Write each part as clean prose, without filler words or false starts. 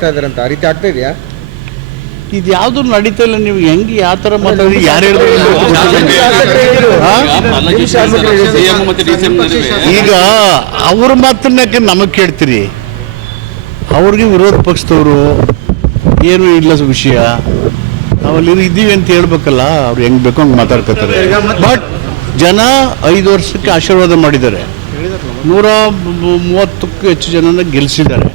ಇದಾರಂತ ಆ ರೀತಿ ಆಗ್ತಾ ಇದೆಯಾ? ಇದು ಯಾವ್ದು ನಡೀತಾ ಇಲ್ಲ. ನೀವು ಹೆಂಗೆ ಯಾವ ಥರ ಮಾತಾಡಿ ಯಾರು ಈಗ ಅವ್ರ ಮಾತನ್ನಕ್ಕೆ ನಮಗೆ ಕೇಳ್ತೀರಿ? ಅವ್ರಿಗೆ ವಿರೋಧ ಪಕ್ಷದವರು ಏನು ಇಲ್ಲ ವಿಷಯ, ನಾವಲ್ಲಿ ಇದ್ದೀವಿ ಅಂತ ಹೇಳ್ಬೇಕಲ್ಲ. ಅವ್ರು ಹೆಂಗೆ ಬೇಕೋ ಹಂಗೆ ಮಾತಾಡ್ತಿರ್ತಾರೆ. ಬಟ್ ಜನ 5 ವರ್ಷಕ್ಕೆ ಆಶೀರ್ವಾದ ಮಾಡಿದ್ದಾರೆ. 130ಕ್ಕೂ ಹೆಚ್ಚು ಜನನ ಗೆಲ್ಲಿಸಿದ್ದಾರೆ.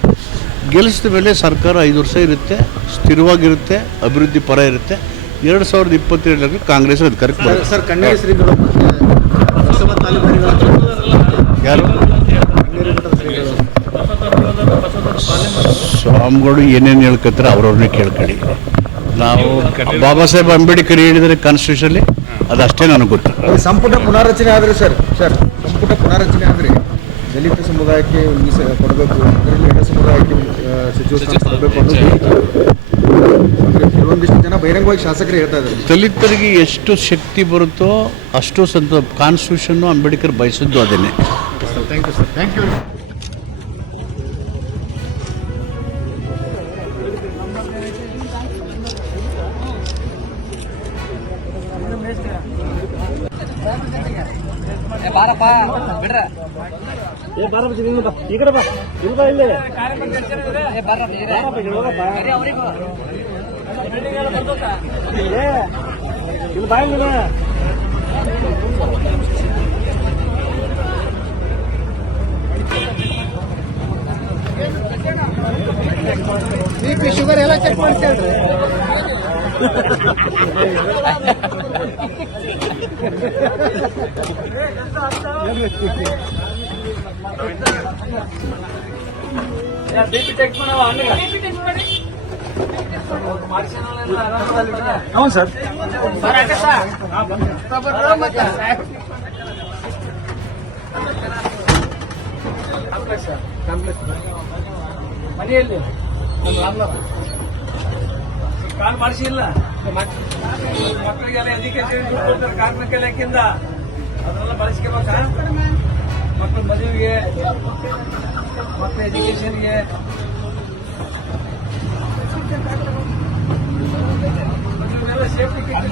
ಗೆಲ್ಲಿಸಿದ ಮೇಲೆ ಸರ್ಕಾರ 5 ವರ್ಷ ಇರುತ್ತೆ, ಸ್ಥಿರವಾಗಿರುತ್ತೆ, ಅಭಿವೃದ್ಧಿ ಪರ ಇರುತ್ತೆ. 2027ರಲ್ಲಿ ಕಾಂಗ್ರೆಸ್ ಅಧಿಕಾರಕ್ಕೆ ಬರುತ್ತೆ. ಸರ್, ಕಣ್ಣೀರು ಶ್ರೀಗಳು ಯಾರು ಸ್ವಾಮಿಗಳು ಏನೇನು ಹೇಳ್ಕೊತಾರೆ ಅವ್ರವ್ರನ್ನೇ ಕೇಳ್ಕೊಳ್ಳಿ. ನಾವು ಬಾಬಾ ಸಾಹೇಬ್ ಅಂಬೇಡ್ಕರ್ ಹೇಳಿದರೆ ಕಾನ್ಸ್ಟಿಟ್ಯೂಷನಲ್ಲಿ ಅದಷ್ಟೇ ನನಗೆ ಗೊತ್ತು. ಸಂಪುಟ ಪುನಾರಚನೆ ಆದರೆ ಸಂಪುಟ ಪುನಾರಚನೆ ಆದರೆ ದಲಿತ ಸಮುದಾಯಕ್ಕೆ ಕೊಡಬೇಕು, ಅದರಲ್ಲಿ ಎಡ ಸಮುದಾಯಕ್ಕೆ ಸಚಿವ ಸ್ಥಾನ ಕೊಡಬೇಕು ಅನ್ನೋದು ಕೆಲವೊಂದಿಷ್ಟು ಜನ ಬಹಿರಂಗವಾಗಿ ಶಾಸಕರು ಹೇಳ್ತಾ ಇದ್ದಾರೆ. ದಲಿತರಿಗೆ ಎಷ್ಟು ಶಕ್ತಿ ಬರುತ್ತೋ ಅಷ್ಟು ಕಾನ್ಸ್ಟಿಟ್ಯೂಷನ್ನು ಅಂಬೇಡ್ಕರ್ ಬಯಸಿದ್ದು ಅದನ್ನೇ. Thank you sir. Thank you. ಬಾರಪ್ಪ ಬಿಡ್ರ ಈ ಕಡೆ ಬಾ ಇಲ್ಲಿ ಬಿ ಶುಗರ್ ಎಲ್ಲ ಚೆಕ್ ಮಾಡ್ತೇಳ್ರಿ. ಹೌದು ಸರ್. ಮನೆಯಲ್ಲಿ ಕಾಲ್ ಮಾಡಿಸಿಲ್ಲ ಮಕ್ಕಳಿಗೆಲ್ಲ ಎಜುಕೇಶನ್ ಕೊಡ್ತಾರೆ ಕಾರ್ಮಿಕ ಇಲಾಖೆಯಿಂದ. ಅದನ್ನೆಲ್ಲ ಬಳಸ್ಕೋಬೇಕಾ? ಮಕ್ಕಳ ಮದುವೆಗೆ, ಮಕ್ಕಳ ಎಜುಕೇಶನ್ಗೆ ಸೇಫ್ಟಿ ಕಿಟ್